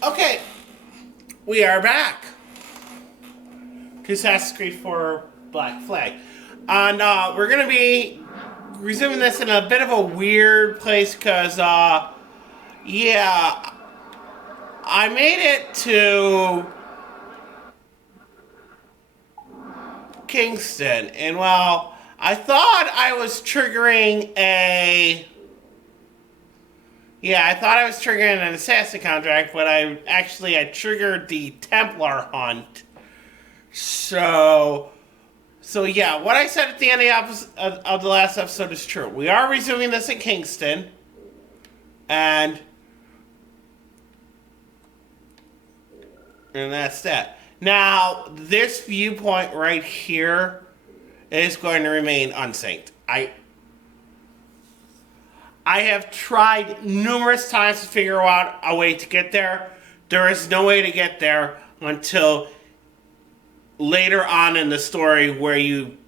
Okay, we are back to Assassin's Creed 4 Black Flag. And we're going to be resuming this in a bit of a weird place because, yeah, I made it to Kingston. And, well, I thought I was triggering a... Yeah, I thought I was triggering an assassin contract, but I triggered the Templar hunt. So yeah, what I said at the end of the last episode is true. We are resuming this in Kingston, and that's that. Now, this viewpoint right here is going to remain unsynced. I have tried numerous times to figure out a way to get there. There is no way to get there until later on in the story where you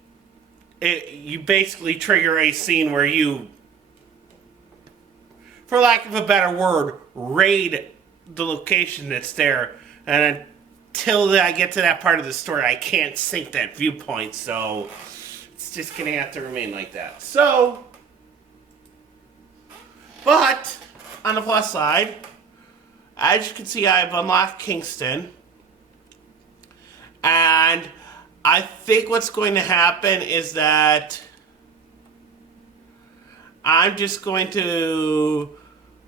basically trigger a scene where you, for lack of a better word, raid the location that's there. And until I get to that part of the story, I can't sync that viewpoint. So it's just going to have to remain like that. So... But, on the plus side, as you can see, I've unlocked Kingston. And I think what's going to happen is that I'm just going to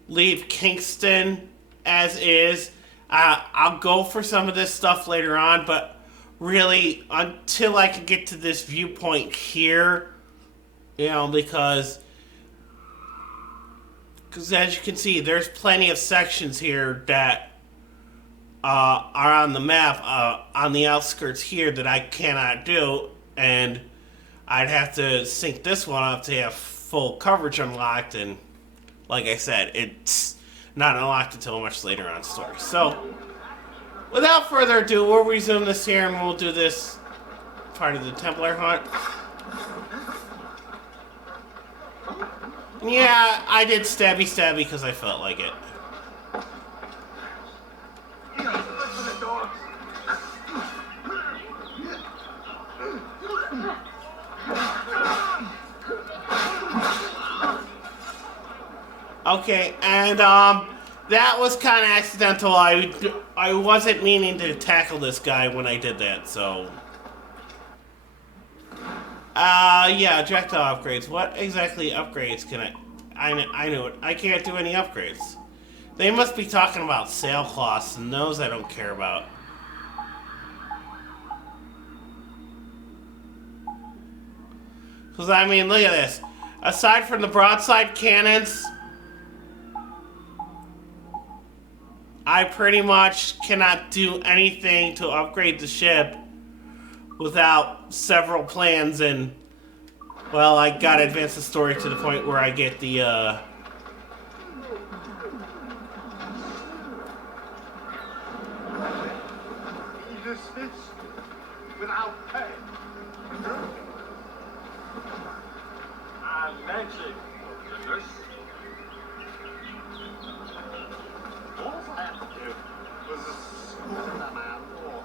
leave Kingston as is. I'll go for some of this stuff later on, but really, until I can get to this viewpoint here, because as you can see, there's plenty of sections here that are on the map, on the outskirts here, that I cannot do, and I'd have to sync this one up to have full coverage unlocked, and like I said, it's not unlocked until much later on in the story. So, without further ado, we'll resume this here, and we'll do this part of the Templar hunt. Yeah, I did stabby because I felt like it. Okay, and that was kind of accidental. I wasn't meaning to tackle this guy when I did that, so... yeah, projectile upgrades. What exactly upgrades can I knew it. I can't do any upgrades. They must be talking about sailcloths, and those I don't care about. Because, I mean, look at this. Aside from the broadside cannons, I pretty much cannot do anything to upgrade the ship without several plans, and well, I gotta advance the story to the point where I get the without pay. And magic, goodness. All I had to do was a man or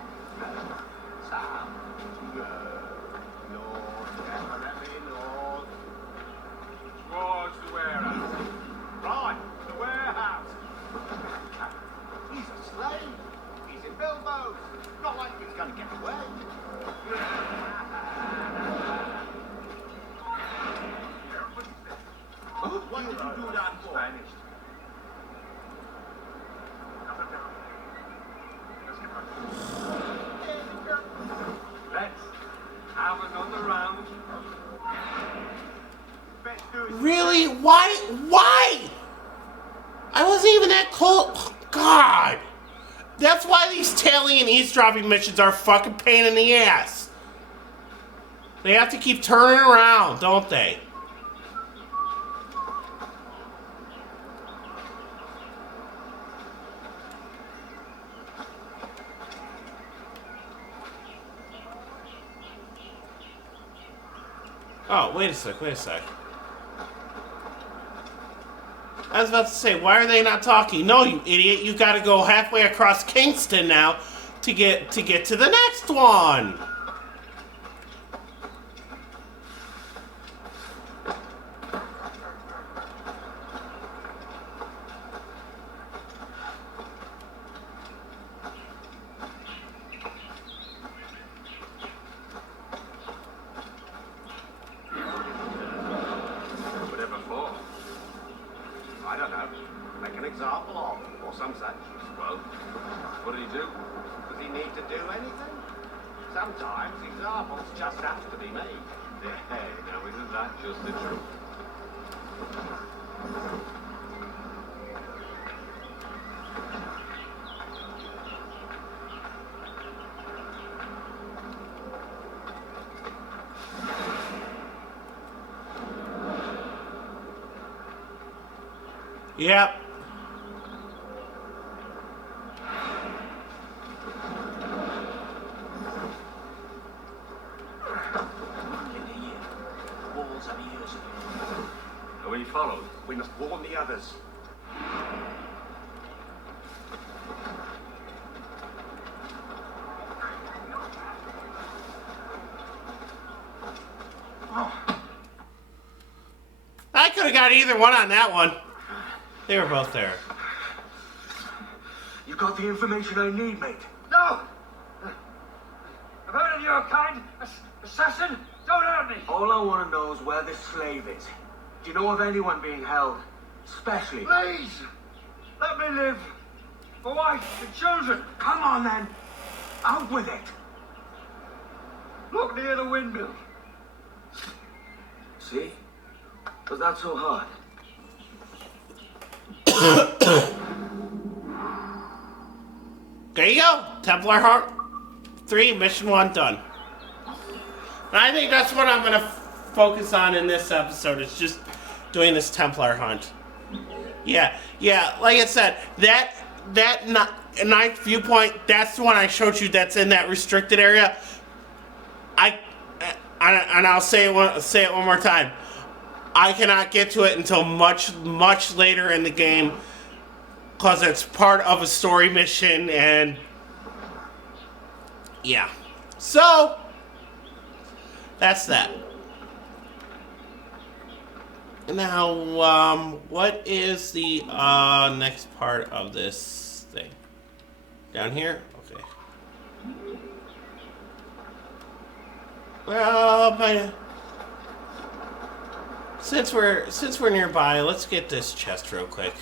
Sam. Lord, definitely Lord. Towards the warehouse. Right, the warehouse. He's a slave. He's in Bilbo's. Not like he's going to get away. What did you do that for? Let's have another round. Really? Why? I wasn't even that close. Oh, God. That's why these tailing and eavesdropping missions are a fucking pain in the ass. They have to keep turning around, don't they? Oh, wait a sec. I was about to say, why are they not talking? No, you idiot! You got to go halfway across Kingston now to get to the next one. Whatever for? I don't know. Make an example of, or some such. Well, what did he do? Does he need to do anything? Sometimes examples just have to be made. Yeah, now isn't that just the truth? Yep. Are we followed? We must warn the others. I could have got either one on that one. They were both there. You got the information I need, mate. No! I've heard of your kind. Assassin, don't hurt me! All I want to know is where this slave is. Do you know of anyone being held? Especially... Please! Let me live! My wife and children! Come on, then. Out with it. Look near the windmill. See? Was that so hard? There you go. Templar Hunt 3, Mission 1 done. And I think that's what I'm going to focus on in this episode. Is just doing this Templar hunt. Yeah, like I said, that ninth viewpoint, that's the one I showed you that's in that restricted area. And I'll say it one more time. I cannot get to it until much later in the game because it's part of a story mission, and yeah. So that's that. Now, what is the next part of this thing? Down here? Okay. Well, but since we're nearby, let's get this chest real quick.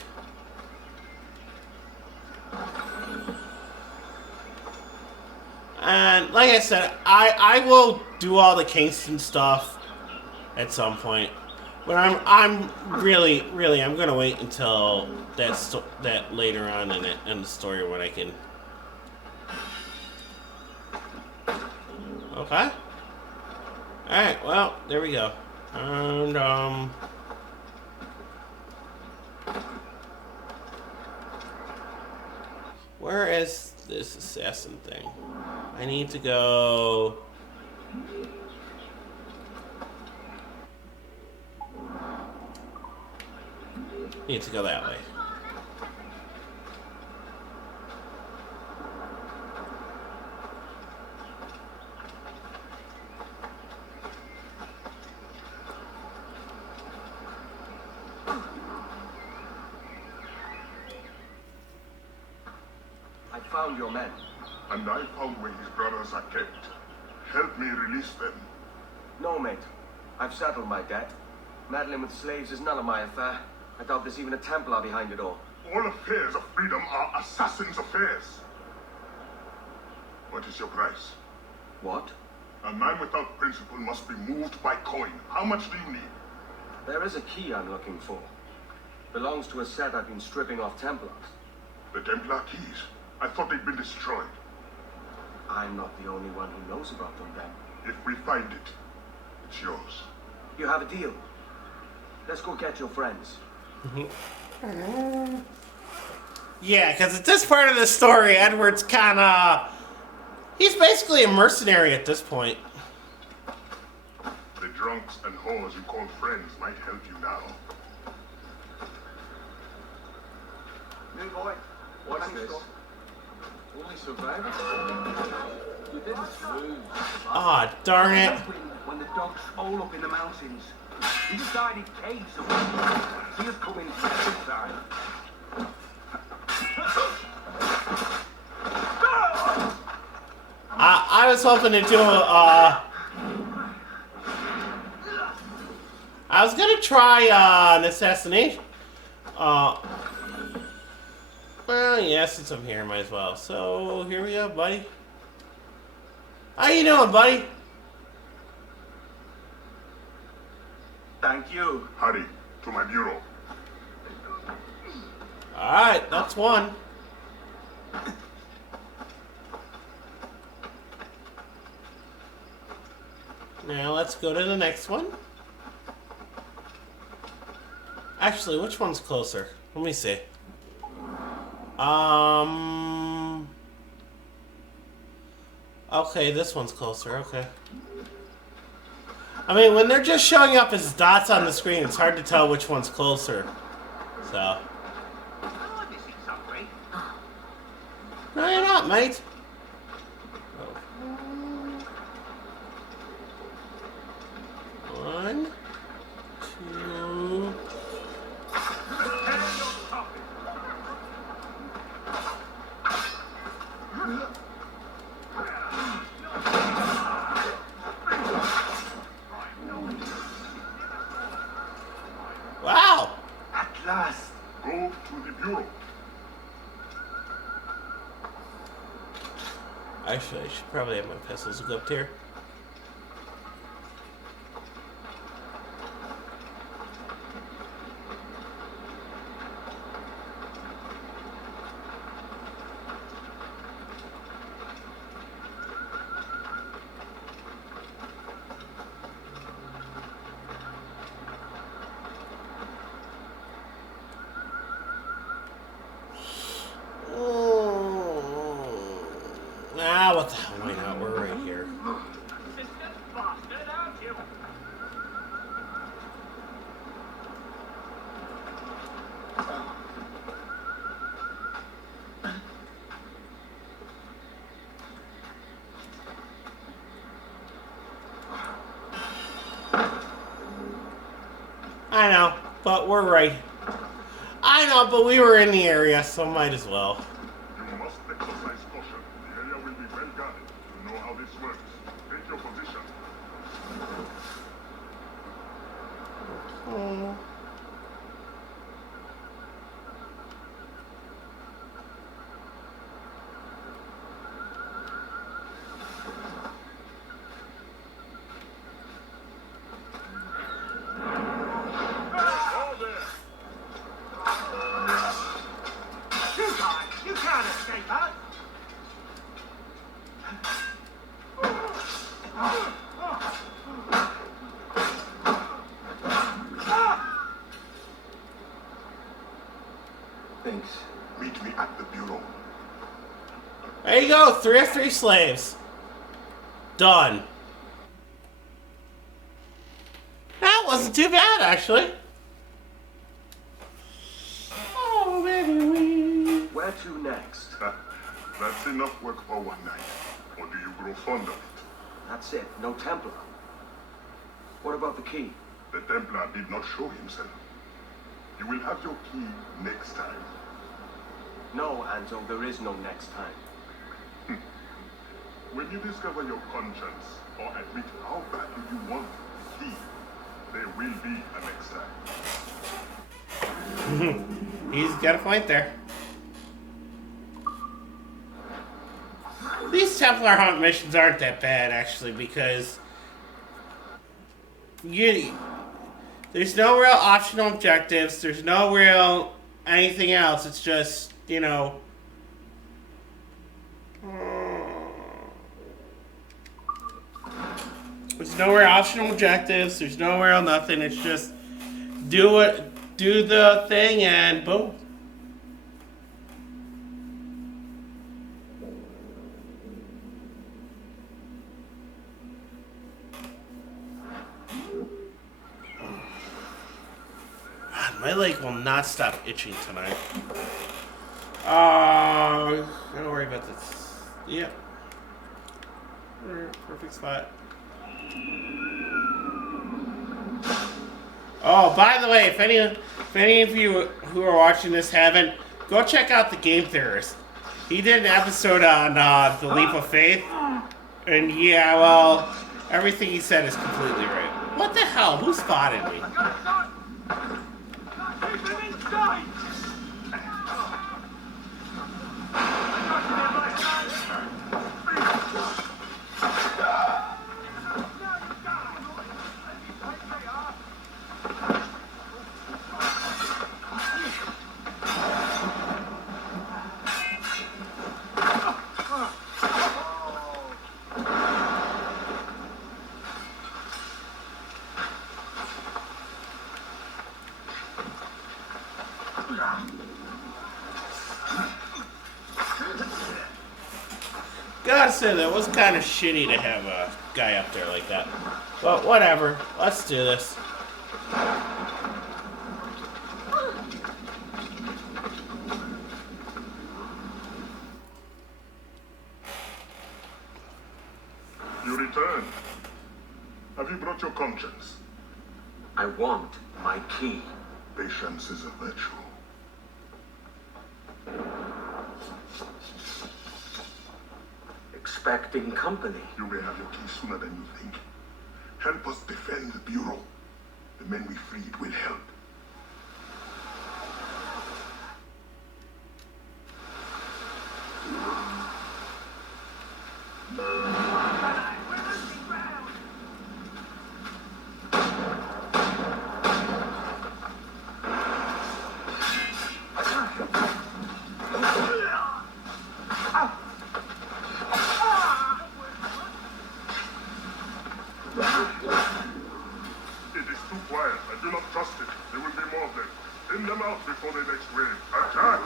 And like I said, I will do all the Kingston stuff at some point. But I'm really I'm gonna wait until that later on in the story when I can. Okay. All right. Well, there we go. And where is this assassin thing? I need to go. Need to go that way. I found your men. And I found where his brothers are kept. Help me release them. No, mate. I've settled my debt. Meddling with slaves is none of my affair. I doubt there's even a Templar behind it all. All affairs of freedom are assassins' affairs. What is your price? What? A man without principle must be moved by coin. How much do you need? There is a key I'm looking for. Belongs to a set I've been stripping off Templars. The Templar keys. I thought they'd been destroyed. I'm not the only one who knows about them, then. If we find it, it's yours. You have a deal. Let's go get your friends. Yeah, because at this part of the story, Edward's kind of... He's basically a mercenary at this point. The drunks and whores you call friends might help you now. big boy. What's Any this? stuff? Only survivors? You didn't lose. Ah, darn it. When the dogs hole up in the mountains. He just died in caves somewhere. See us coming every time. I was hoping to do I was gonna try an assassination. Well, yeah, since I'm here, might as well. So here we go, buddy. How you doing, buddy? Thank you. Hurry, to my bureau. All right, that's one. Now let's go to the next one. Actually, which one's closer? Let me see. Okay, this one's closer. Okay. I mean, when they're just showing up as dots on the screen, it's hard to tell which one's closer. So. Oh, this is something. No, you're not, mate. One, two. Wow. At last. Go to the bureau. Actually, I should probably have my pistols equipped here. What the hell? Why not? We're right here. Persistent bastard, aren't you? I know, but we're right. I know, but we were in the area, so might as well. You must exercise caution. The area will be well guarded. You know how this works. Take your position. Oh. You can't escape us. Thanks. Meet me at the bureau. There you go, 3 of 3 slaves. Done. That wasn't too bad, actually. Oh, baby. Where to next? That's enough work for one night. Or do you grow fond of it? That's it. No Templar. What about the key? The Templar did not show himself. You will have your key next time. No, Anzo, there is no next time. When you discover your conscience, or admit how badly you want the key, there will be a next time. He's got a point there. These Templar hunt missions aren't that bad, actually, because there's no real optional objectives. There's no real anything else. It's just, you know, there's no real optional objectives. There's no real nothing. It's just do the thing, and boom. My leg will not stop itching tonight. Don't worry about this. Yep. Perfect spot. Oh, by the way, if any of you who are watching this haven't, go check out The Game Theorist. He did an episode on The Leap of Faith. And yeah, well, everything he said is completely right. What the hell? Who spotted me? Keep him inside! Gotta say, that was kind of shitty to have a guy up there like that. But whatever. Let's do this. You return. Have you brought your conscience? I want my key. Patience is a virtue. Expecting company. You may have your key sooner than you think. Help us defend the Bureau. The men we freed will help. It is too quiet. I do not trust it. There will be more of them. Thin them out before the next wave. Attack!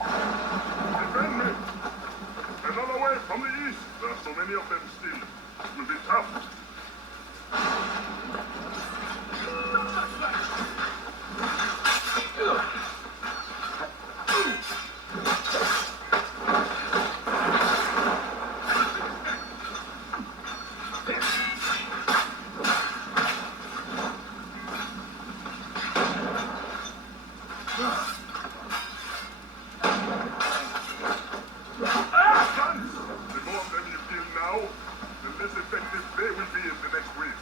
Defend me! Another way from the east. There are so many of them still. It will be tough. Guns! The more of them you kill now, the less effective they will be in the next wave.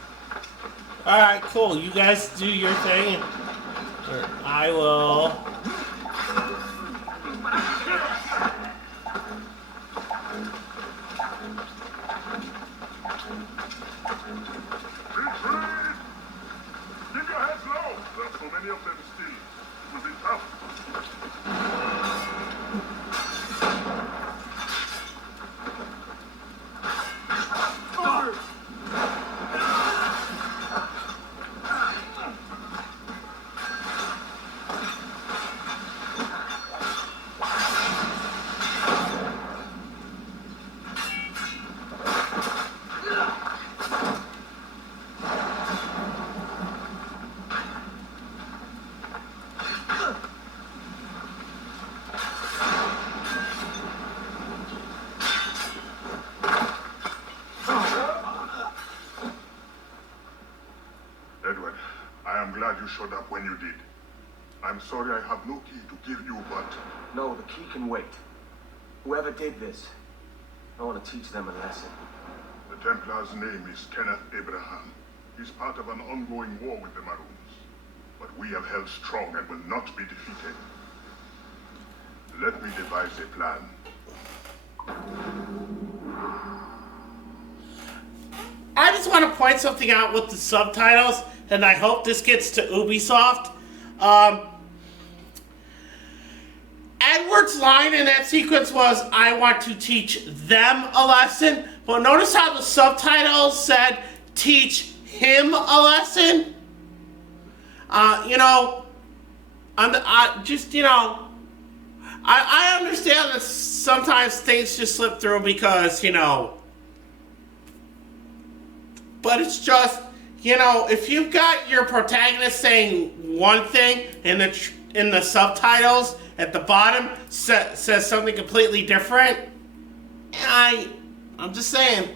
Alright, cool. You guys do your thing. Or I will. Retreat! Keep your heads low! There are so many of them still. It will be tough. Edward, I am glad you showed up when you did. I'm sorry I have no key to give you, but No, the key can wait. Whoever did this, I want to teach them a lesson. the Templar's name is Kenneth Abraham. He's part of an ongoing war with the Maroons. But we have held strong and will not be defeated. Let me devise a plan. I just want to point something out with the subtitles, and I hope this gets to Ubisoft. Edward's line in that sequence was, "I want to teach them a lesson." But notice how the subtitles said, "Teach him a lesson." You know, I understand that sometimes things just slip through because, but it's just, if you've got your protagonist saying one thing and in the subtitles at the bottom says something completely different, I'm just saying.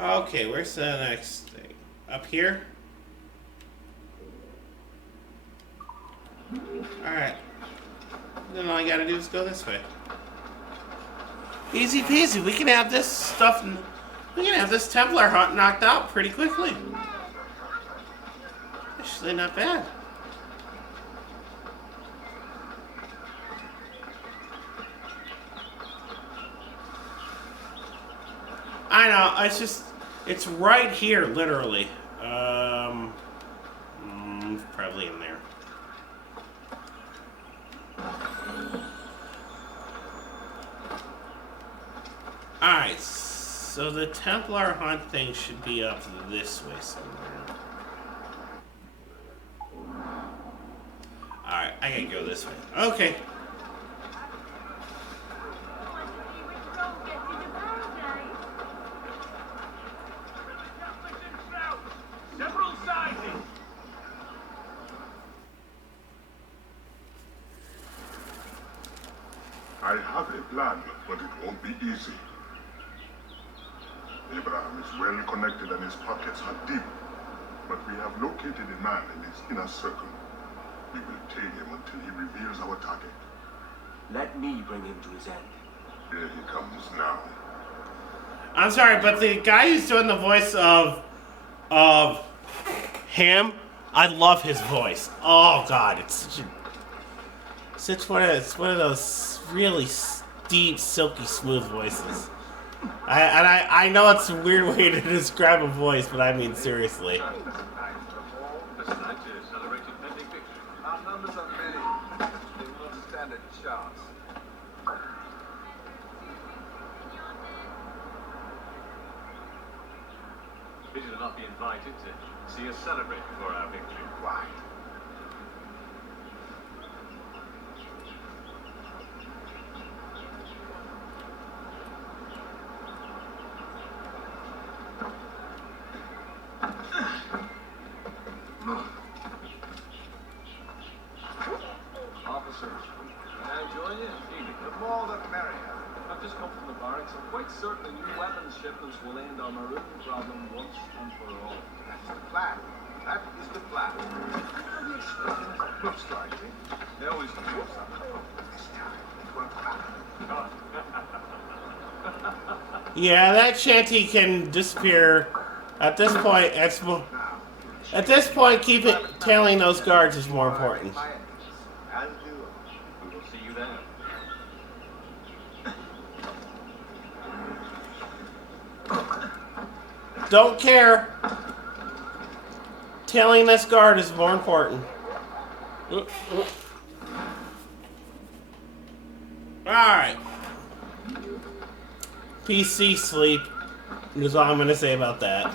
Okay, where's the next thing? Up here? Alright. Then all I gotta do is go this way. Easy peasy. We can have this Templar hunt knocked out pretty quickly. Actually, not bad. I know, it's right here, literally. Probably in there. Alright, so the Templar hunt thing should be up this way somewhere. Alright, I gotta go this way. Okay. Several sizes. I have a plan, but it won't be easy. Abraham is well connected and his pockets are deep. But we have located a man in his inner circle. We will tame him until he reveals our target. Let me bring him to his end. Here he comes now. I'm sorry, but the guy who's doing the voice of him, I love his voice. Oh God, it's one of those really deep, silky, smooth voices. I know it's a weird way to describe a voice, but I mean seriously. Our numbers are many. They will not stand a chance. Pity to not be invited to see us celebrate before our victory. Why? Officers, can I join you? Evening. The more the merrier. I've just come from the barracks. I'm quite certain the new weapons shipments will end our maroon problem once and for all. That's the plan. That is the plan. How do you explain it? Most likely. They always do something. This time it won't happen. Yeah, that shanty can disappear. At this point, keep it tailing those guards is more important. My enemies, as do We will see you then. Don't care. Tailing this guard is more important. Alright. PC sleep is all I'm going to say about that.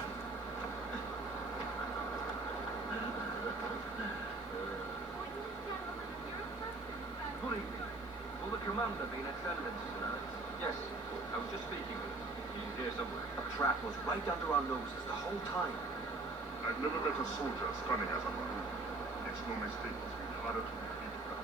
Good evening. Will the commander be in attendance tonight? Yes. I was just speaking with him. He's here somewhere. The trap was right under our noses the whole time. I've never met a soldier as cunning as a maroon. It's no mistake it's been harder to defeat than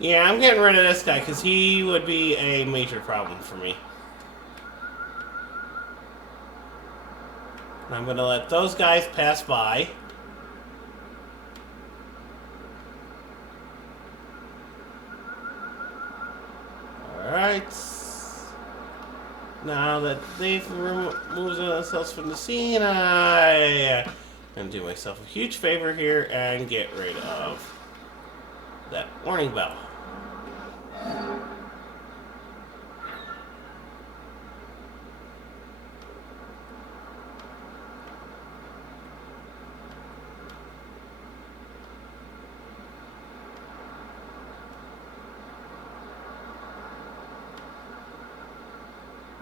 Yeah, I'm getting rid of this guy because he would be a major problem for me. And I'm going to let those guys pass by. Alright. Now that they've removed themselves from the scene, I'm going to do myself a huge favor here and get rid of that warning bell.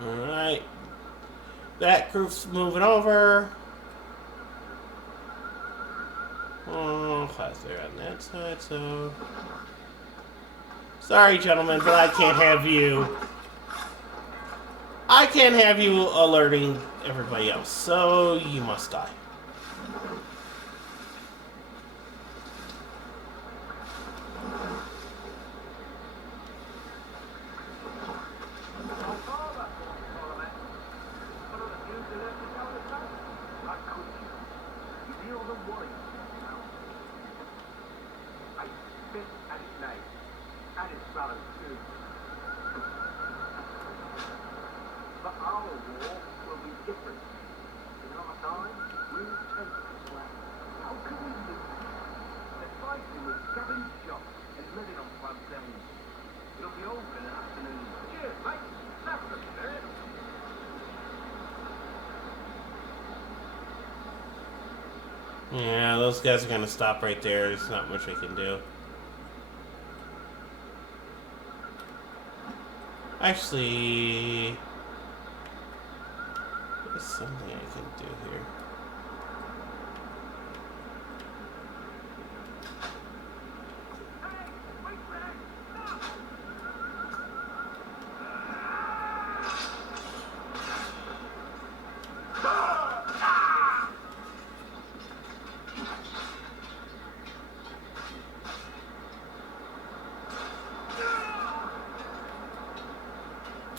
Alright. That group's moving over. Oh, class there on that side, so... Sorry, gentlemen, but I can't have you... I can't have you alerting everybody else, so you must die. But our war will be different. In our time, we're Templars. How can we lose? They're fighting with scavenged shots and living on plantains. It'll be over in an afternoon. Cheers, mate. That's the spirit. Yeah, those guys are gonna stop right there. There's not much I can do. Actually, there's something I can do here.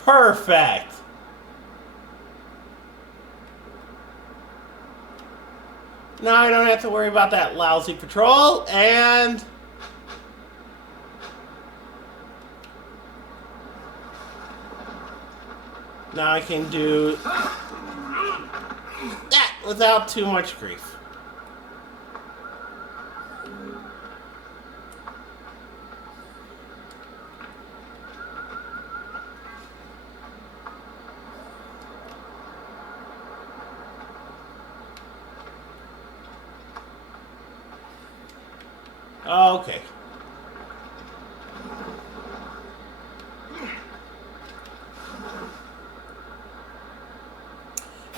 Perfect! Now I don't have to worry about that lousy patrol, and... now I can do that without too much grief. Okay.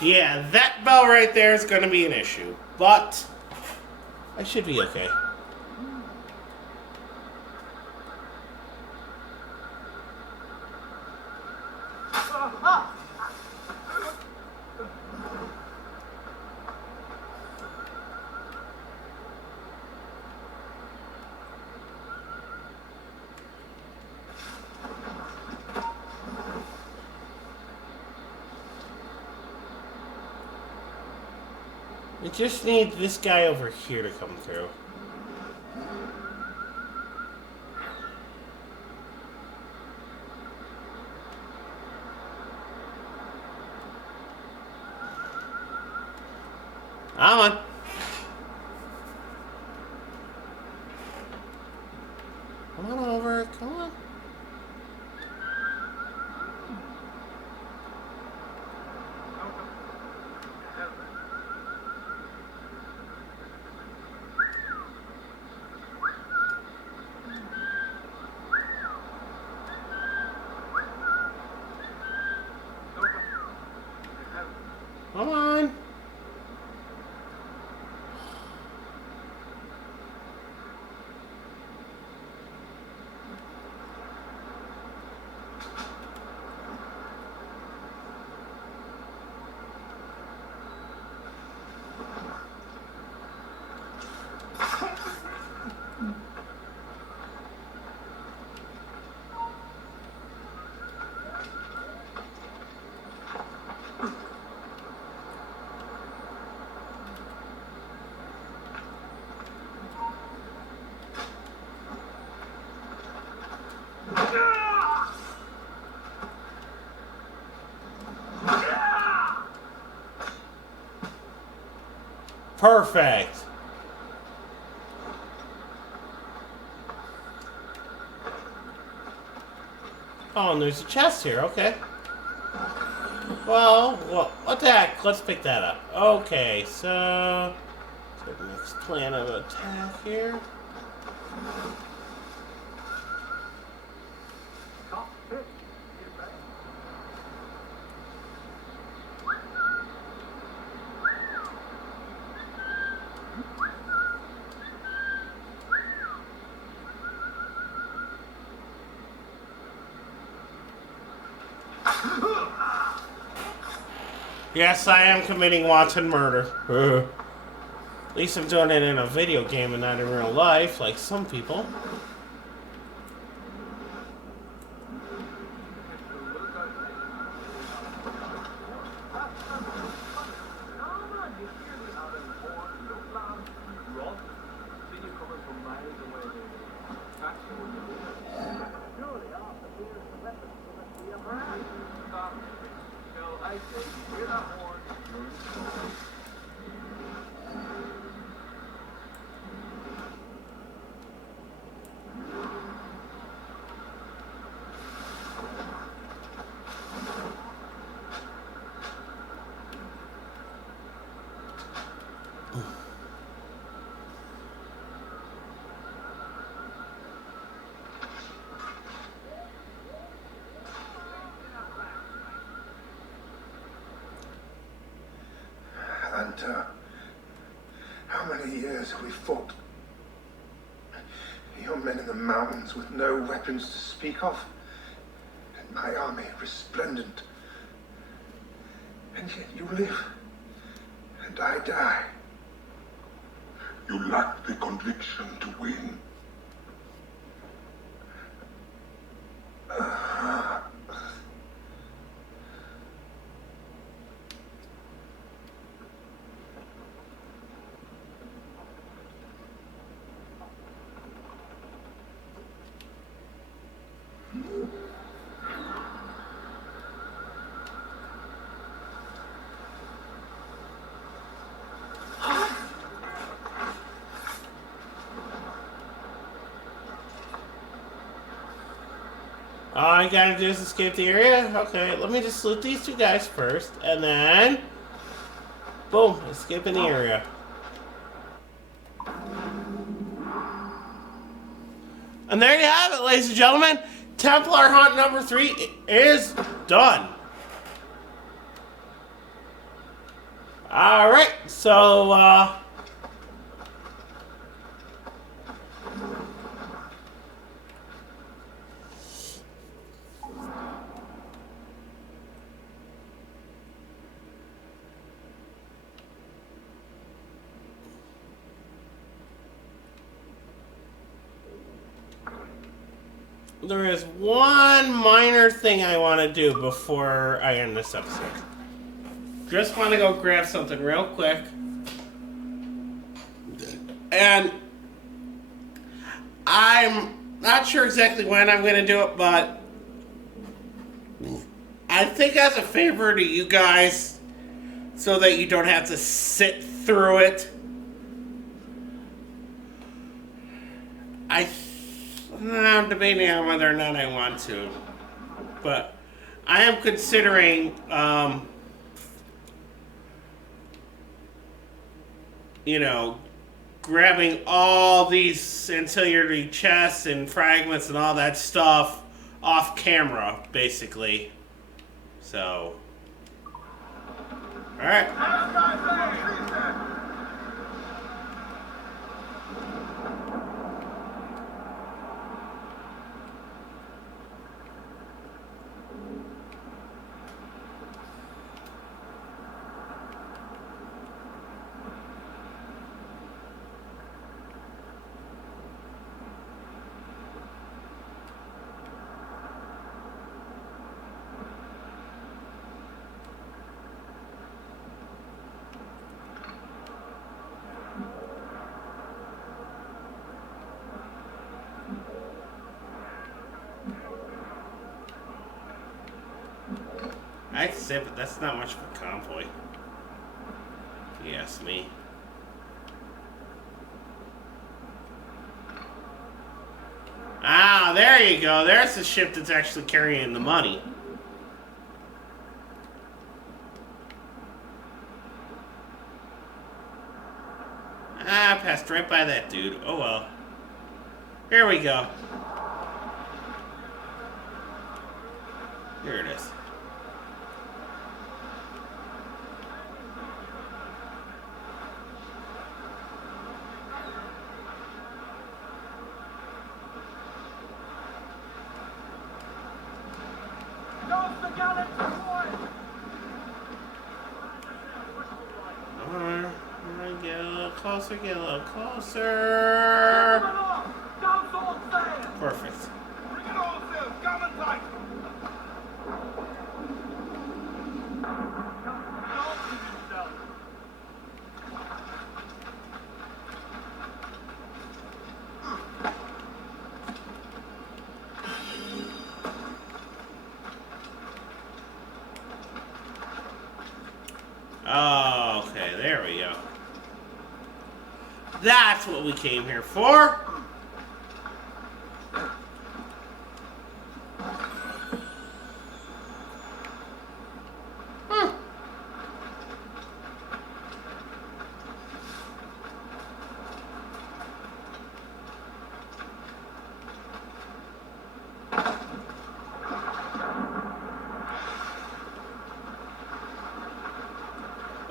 Yeah, that bell right there is going to be an issue, but I should be okay. We just need this guy over here to come through. Come on. Come on over. Come on. Come on. Perfect. Oh, and there's a chest here. Okay. Well, what the heck? Let's pick that up. Okay, so the next plan of attack here. Yes, I am committing wanton murder. At least I'm doing it in a video game and not in real life, like some people. And how many years have we fought? Your men in the mountains with no weapons to speak of, and my army resplendent. And yet you live, and I die. You lack the conviction to win. All I gotta do is escape the area? Okay, let me just loot these two guys first, and then... boom, escaping the area. And there you have it, ladies and gentlemen. Templar hunt number 3 is done. Alright, so, there is one minor thing I want to do before I end this episode. Just want to go grab something real quick. And I'm not sure exactly when I'm going to do it, but I think as a favor to you guys, so that you don't have to sit through it, I'm debating on whether or not I want to, but I am considering, grabbing all these ancillary chests and fragments and all that stuff off camera, basically. So, alright. I'd say, but that's not much of a convoy, if you ask me. Ah, there you go. There's the ship that's actually carrying the money. Ah, passed right by that dude. Oh well. Here we go. Here it is. Get a little closer, get a little closer. Perfect. Bring it all, Phil. Come and tight. Oh, okay, there we go. That's what we came here for.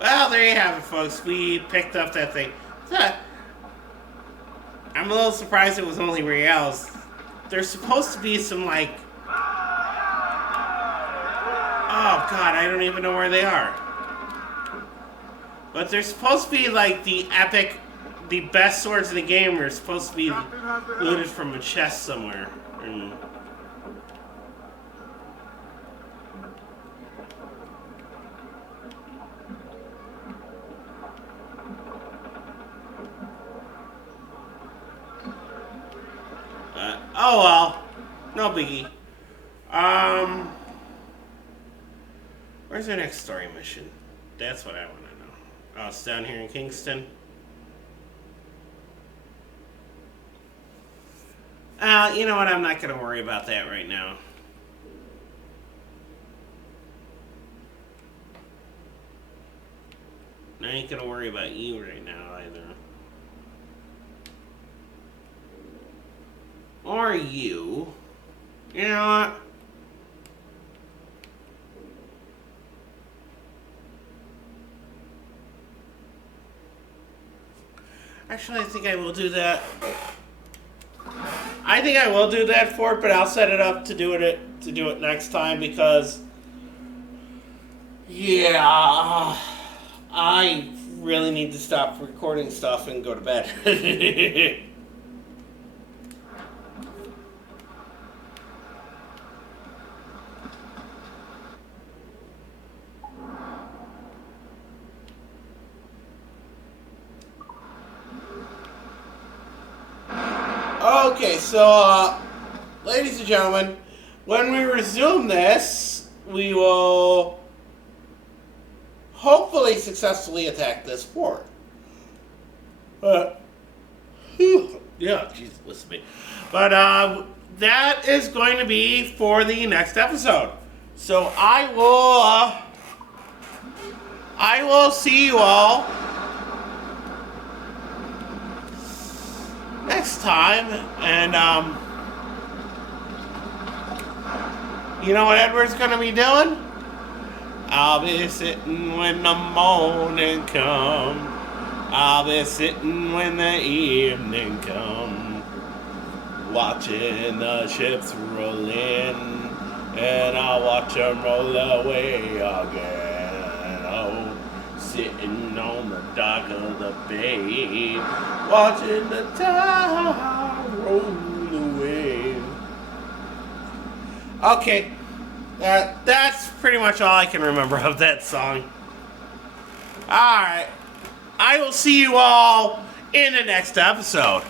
Well, there you have it, folks. We picked up that thing. I'm a little surprised it was only Reals. There's supposed to be some, like... Oh, God, I don't even know where they are. But there's supposed to be, like, the epic... The best swords in the game are supposed to be looted from a chest somewhere. Oh well, no biggie. Where's our next story mission? That's what I want to know. Oh, it's down here in Kingston. You know what? I'm not going to worry about that right now. I ain't going to worry about you right now either. Or you. You know what? Actually, I think I will do that. I think I will do that for it, but I'll set it up to do it next time because yeah, I really need to stop recording stuff and go to bed. Okay, so, ladies and gentlemen, when we resume this, we will hopefully successfully attack this fort. Yeah, Jesus, listen to me. But, that is going to be for the next episode. So, I will see you all next time, and you know what Edward's gonna be doing? I'll be sitting when the morning come. I'll be sitting when the evening come, watching the ships roll in, and I'll watch them roll away again. Oh, sitting on the dock of the bay, watching the tide roll away. Okay, that's pretty much all I can remember of that song. Alright, I will see you all in the next episode.